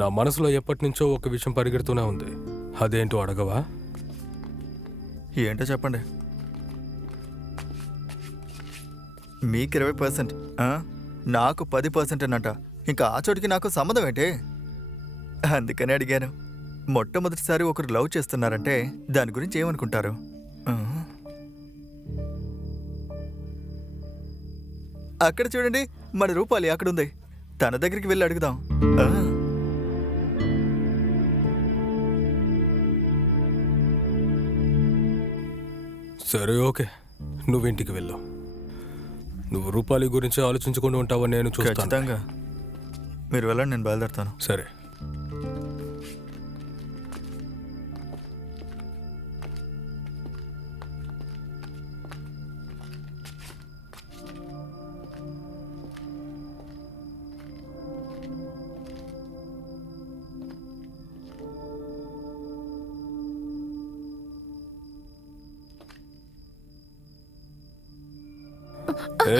నా మనసులో ఎప్పటి నుంచో ఒక విషయం పరిగెడుతూనే ఉంది. అదేంటో అడగవా? ఏంటో చెప్పండి. మీకు 20%, నాకు 10% అన్నట. ఇంకా ఆ చోటికి నాకు సంబంధం ఏంటి? అందుకనే అడిగాను. మొట్టమొదటిసారి ఒకరు లవ్ చేస్తున్నారంటే దాని గురించి ఏమనుకుంటారు? అక్కడ చూడండి, మన రూపాలి అక్కడుంది. తన దగ్గరికి వెళ్ళి అడుగుదాం. సరే, ఓకే, నువ్వు ఇంటికి వెళ్ళు. నువ్వు రూపాలి గురించి ఆలోచించుకుంటూ ఉంటావని నేను చూస్తాను. ఖచ్చితంగా మీరు వెళ్ళండి, నేను బయలుదేరుతాను. సరే.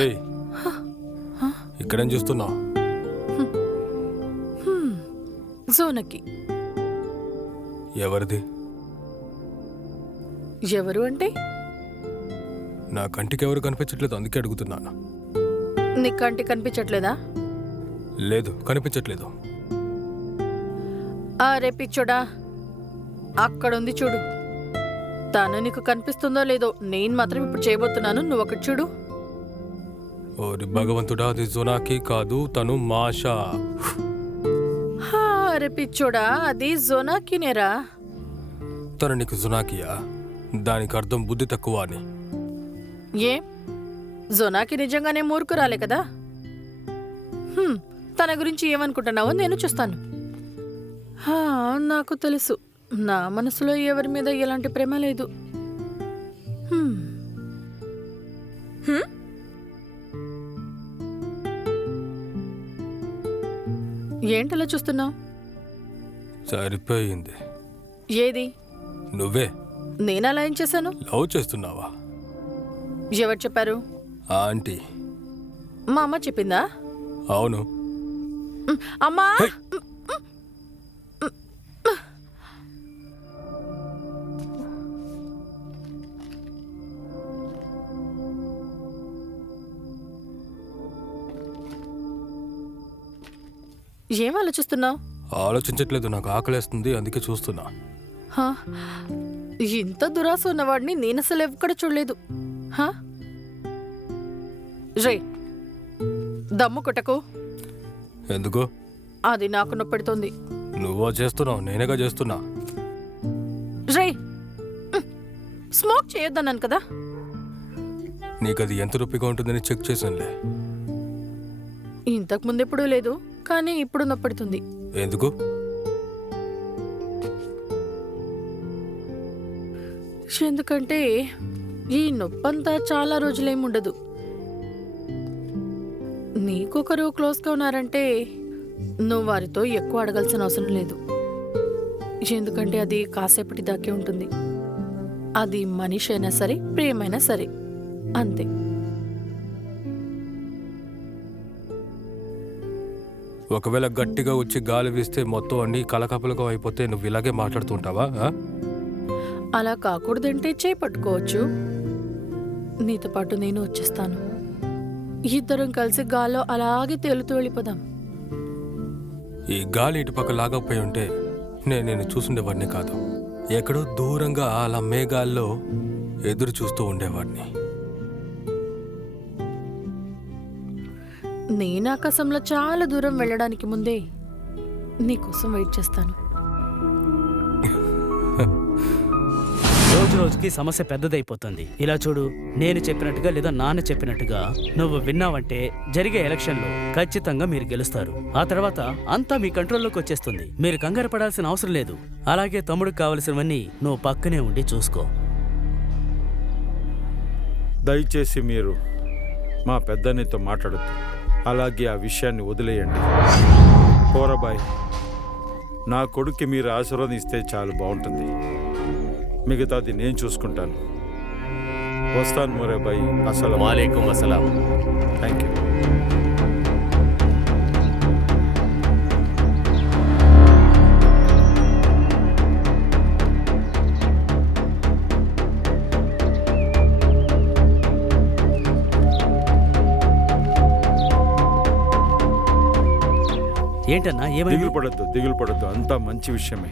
ఏయ్, ఇక్కడేం చూస్తున్నావు? సోనకి. ఎవరిది? ఎవరు అంటే? నా కంటికి ఎవరు కనిపించట్లేదు, అందుకే అడుగుతున్నాను. నీ కంటి కనిపించట్లేదా? లేదు, కనిపించట్లేదు. రే పిచ్చోడా, అక్కడుంది చూడు. తను నీకు కనిపిస్తుందో లేదో, నేను మాత్రం ఇప్పుడు చేయబోతున్నాను. నువ్వు ఒకటి చూడు. ఓరి భగవంతుడా, అది జోనాకి కాదు, తను మాషా. రే పిచ్చోడా, అది జోనాకినేరా. తను నీకు జోనాకియా? దానికి అర్థం బుద్ధి తక్కువ అని. ఏం, జోనాకి నిజంగానే మూర్ఖురాలే కదా? తన గురించి ఏమనుకుంటున్నావో నేను చూస్తాను. నాకు తెలుసు, నా మనసులో ఎవరి మీద ఎలాంటి ప్రేమ లేదు. ఏంటలా చూస్తున్నావు? సరిపోయింది. ఏది? నువ్వే. నేనలా ఏం చేశాను? లవ్ చేస్తున్నావా? ఎవరు చెప్పారు? ఆంటీ. మా అమ్మ చెప్పిందా? అవును. అమ్మా, ఏం ఆలోచిస్తున్నావు? ఆలోచించట్లేదు, నాకు ఆకలేస్తుంది, అందుకే చూస్తున్నా. ఇంత దురాశ ఉన్నవాడిని నేను అసలు ఎక్కడ చూడలేదు. రే, దమ్ము కొట్టకు. ఎందుకు? అది నాకు నొప్పెడుతుంది. నువ్వో చేస్తున్నావు, నేనేగా చేస్తున్నా. రే, స్మోక్ చేయొద్దన్నాను కదా. నీకది ఎంత నొప్పిగా ఉంటుందని చెక్ చేశానులే. ఇంతకు ముందెప్పుడూ లేదు, కానీ ఇప్పుడు నొప్పెడుతుంది. ఎందుకు? ఎందుకంటే ఈ నొప్పంతా చాలా రోజులేముండదు. నీకొకరు క్లోజ్గా ఉన్నారంటే నువ్వు వారితో ఎక్కువ అడగాల్సిన అవసరం లేదు. ఎందుకంటే అది కాసేపటి దాకే ఉంటుంది. అది మనిషి అయినా సరే, ప్రేమైనా సరే, అంతే. ఒకవేళ గట్టిగా వచ్చి గాలి వీస్తే మొత్తం అన్ని కలకపలకం అయిపోతే నువ్వు ఇలాగే మాట్లాడుతుంటావా? అలా కాకూడదంటే చేయి పట్టుకోవచ్చు. నీతో పాటు నేను వచ్చేస్తాను. ఇద్దరం కలిసి గాల్లో అలాగే తేలుతూ వెళ్ళిపోదాం. ఈ గాలి ఇటు పక్క లాగపోయి ఉంటే నేను చూసుండేవాడిని కాదు. ఎక్కడో దూరంగా అలా మేఘాల్లో ఎదురు చూస్తూ ఉండేవాడిని. నేను ఆకాశంలో చాలా దూరం వెళ్ళడానికి ముందే నీకోసం వెయిట్ చేస్తాను. రోజు రోజుకి సమస్య పెద్దదైపోతుంది. ఇలా చూడు, నేను చెప్పినట్టుగా లేదా నాన్న చెప్పినట్టుగా నువ్వు విన్నావంటే జరిగే ఎలక్షన్లో ఖచ్చితంగా మీరు గెలుస్తారు. ఆ తర్వాత అంతా మీ కంట్రోల్లోకి వచ్చేస్తుంది. మీరు కంగారు పడాల్సిన అవసరం లేదు. అలాగే తమ్ముడికి కావలసినవన్నీ నువ్వు పక్కనే ఉండి చూసుకో. దయచేసి మీరు మా పెద్దన్నతో మాట్లాడద్దు. అలాగే ఆ విషయాన్ని వదిలేయండి. పోరాబాయ్, నా కొడుక్కి మీరు ఆశీర్వాదం ఇస్తే చాలా బాగుంటుంది. మిగతాది నేను చూసుకుంటాను. వస్తాను మోరే బాయ్. అసలు వాలేకుం అస్సలాం. Thank you. ఏంటన్నా ఏమైంది? దిగులు పడద్దు, అంతా మంచి విషయమే.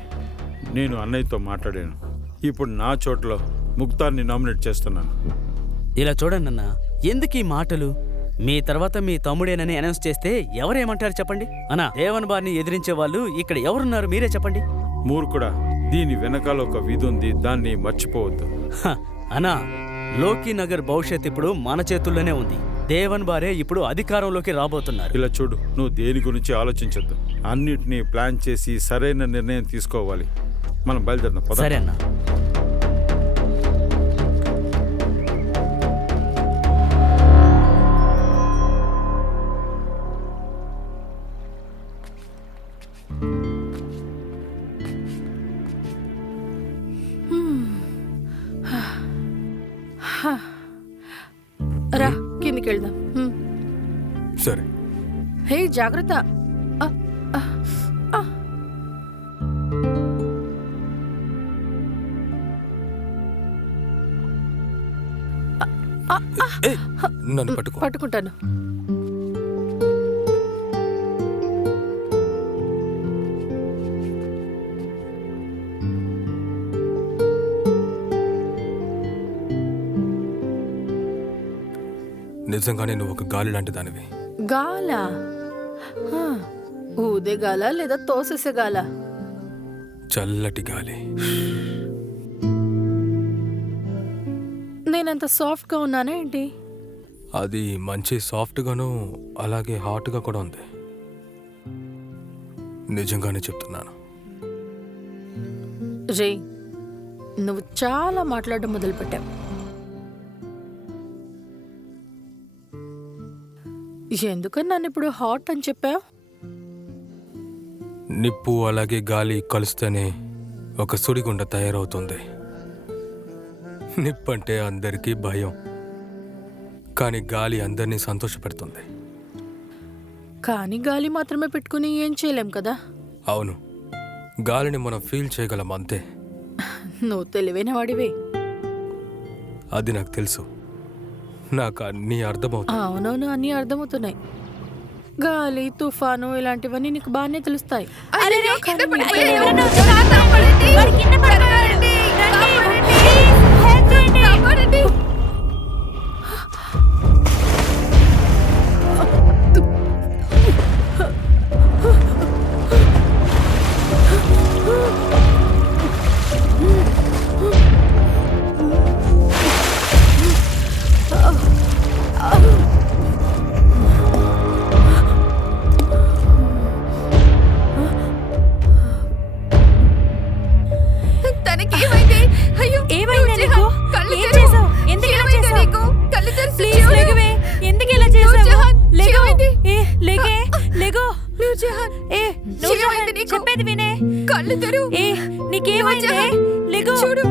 నేను అన్నయ్యతో మాట్లాడాను. ఇప్పుడు నా చోట్లో ముక్తార్ని నామినేట్ చేస్తున్నాను. ఇలా చూడండి అన్న, ఎందుకు ఈ మాటలు? మీ తర్వాత మీ తమ్ముడేనని అనౌన్స్ చేస్తే ఎవరేమంటారు చెప్పండి? అన్నా, దేవన్ బార్ని ఎదిరించే వాళ్ళు ఇక్కడ ఎవరున్నారు మీరే చెప్పండి. మూర్ఖుడా, దీని వెనకాల ఒక విధి ఉంది, దాన్ని మర్చిపోవద్దు. అన్నా, లోకీ నగర్ భవిష్యత్ ఇప్పుడు మన చేతుల్లోనే ఉంది. దేవన్ బారే ఇప్పుడు అధికారంలోకి రాబోతున్నారు. ఇలా చూడు, నువ్వు దేని గురించి ఆలోచించొద్దు. అన్నిటినీ ప్లాన్ చేసి సరైన నిర్ణయం తీసుకోవాలి. మనం బయలుదేరిన పద. సరే అన్నా. రా కిందికి వెళ్దాం. సరే. హే జాగ్రత్త. ఏయ్, నన్ను పట్టుకో. పట్టుకుంటాను. నిజంగానే నువ్వు ఒక గాలి లాంటి దానివి. గాల? ఊదే గాల లేదా తోసేసే గాల? చల్లటి గాలి. నేనంత సాఫ్ట్గా ఉన్నానా ఏంటి? అది మంచి సాఫ్ట్గాను అలాగే హాట్గా కూడా ఉంది. నిజంగానే చెప్తున్నాను. రే, నువ్వు చాలా మాట్లాడడం మొదలుపెట్టావు. ఎందుకని నన్ను ఇప్పుడు హాట్ అని చెప్పావు? నిప్పు అలాగే గాలి కలిస్తేనే ఒక సుడిగుండ తయారవుతుంది. నిప్పు అంటే అందరికీ భయం, కానీ గాలి అందరినీ సంతోషపెడుతుంది. కానీ గాలి మాత్రమే పెట్టుకుని ఏం చేయలేం కదా. అవును, గాలిని మనం ఫీల్ చేయగలం అంతే. నువ్వు తెలివైన వాడివే. అది నాకు తెలుసు. నాకు అన్నీ అర్థమవుతాయి. అవునవును, అన్నీ అర్థమవుతున్నాయి. గాలి, తుఫాను ఇలాంటివన్నీ నీకు బాగానే తెలుస్తాయి. చెప్పేది వినే. కళ్ళు తెరు. నీకేమైంది? చూడు.